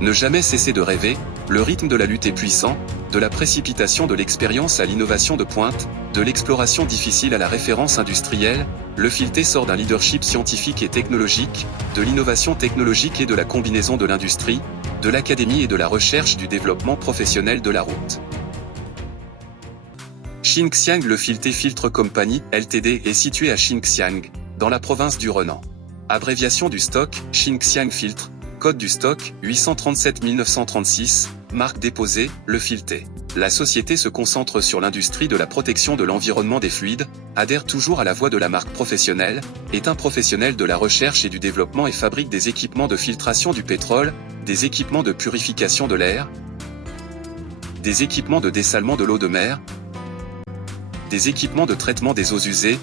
Ne jamais cesser de rêver, le rythme de la lutte est puissant, de la précipitation de l'expérience à l'innovation de pointe, de l'exploration difficile à la référence industrielle, le Filté sort d'un leadership scientifique et technologique, de l'innovation technologique et de la combinaison de l'industrie, de l'académie et de la recherche du développement professionnel de la route. Xinxiang Le Filté Filtre Company, Ltd. Est situé à Xinxiang, dans la province du Renan. Abréviation du stock, Xinxiang Filtre, code du stock, 837 936, marque déposée, Le Filté. La société se concentre sur l'industrie de la protection de l'environnement des fluides, adhère toujours à la voie de la marque professionnelle, est un professionnel de la recherche et du développement et fabrique des équipements de filtration du pétrole, des équipements de purification de l'air, des équipements de dessalement de l'eau de mer, des équipements de traitement des eaux usées,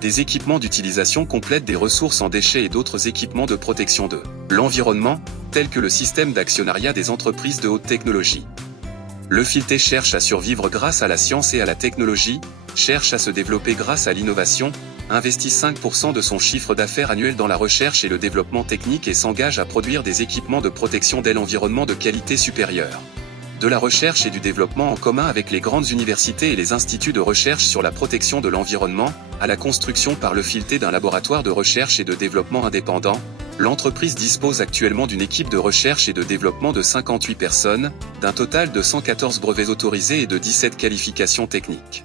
des équipements d'utilisation complète des ressources en déchets et d'autres équipements de protection de l'environnement, tels que le système d'actionnariat des entreprises de haute technologie. Le Filté cherche à survivre grâce à la science et à la technologie, cherche à se développer grâce à l'innovation, investit 5% de son chiffre d'affaires annuel dans la recherche et le développement technique et s'engage à produire des équipements de protection de l'environnement de qualité supérieure. De la recherche et du développement en commun avec les grandes universités et les instituts de recherche sur la protection de l'environnement, à la construction par Le Filté d'un laboratoire de recherche et de développement indépendant, l'entreprise dispose actuellement d'une équipe de recherche et de développement de 58 personnes, d'un total de 114 brevets autorisés et de 17 qualifications techniques.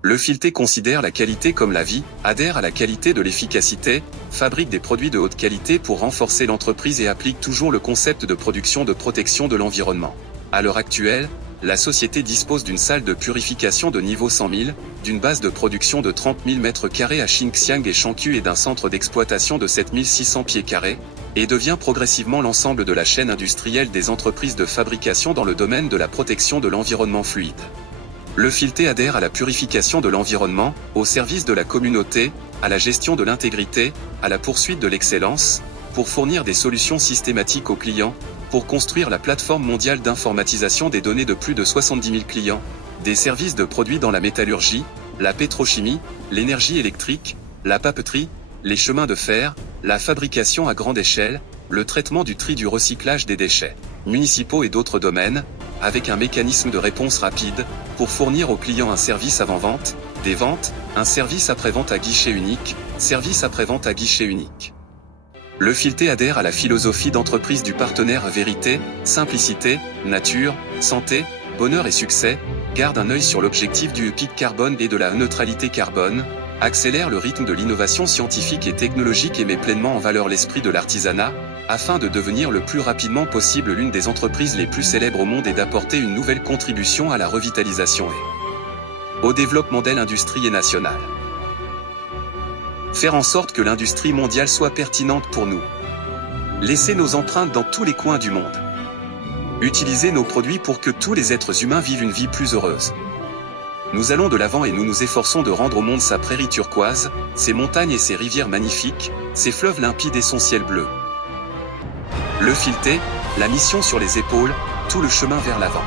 Le Filté considère la qualité comme la vie, adhère à la qualité de l'efficacité, fabrique des produits de haute qualité pour renforcer l'entreprise et applique toujours le concept de production de protection de l'environnement. À l'heure actuelle, la société dispose d'une salle de purification de niveau 100 000, d'une base de production de 30 000 m² à Xinxiang et Shangqiu et d'un centre d'exploitation de 7 600 pieds carrés, et devient progressivement l'ensemble de la chaîne industrielle des entreprises de fabrication dans le domaine de la protection de l'environnement fluide. Le Filté adhère à la purification de l'environnement, au service de la communauté, à la gestion de l'intégrité, à la poursuite de l'excellence, pour fournir des solutions systématiques aux clients, pour construire la plateforme mondiale d'informatisation des données de plus de 70 000 clients, des services de produits dans la métallurgie, la pétrochimie, l'énergie électrique, la papeterie, les chemins de fer, la fabrication à grande échelle, le traitement du tri du recyclage des déchets municipaux et d'autres domaines, avec un mécanisme de réponse rapide, pour fournir aux clients un service avant-vente, des ventes, un service après-vente à guichet unique, service après-vente à guichet unique. Le Filté adhère à la philosophie d'entreprise du partenaire vérité, simplicité, nature, santé, bonheur et succès, garde un œil sur l'objectif du pic carbone et de la neutralité carbone, accélère le rythme de l'innovation scientifique et technologique et met pleinement en valeur l'esprit de l'artisanat, afin de devenir le plus rapidement possible l'une des entreprises les plus célèbres au monde et d'apporter une nouvelle contribution à la revitalisation et au développement de l'industrie nationale. Faire en sorte que l'industrie mondiale soit pertinente pour nous. Laisser nos empreintes dans tous les coins du monde. Utiliser nos produits pour que tous les êtres humains vivent une vie plus heureuse. Nous allons de l'avant et nous nous efforçons de rendre au monde sa prairie turquoise, ses montagnes et ses rivières magnifiques, ses fleuves limpides et son ciel bleu. Le Filté, la mission sur les épaules, tout le chemin vers l'avant.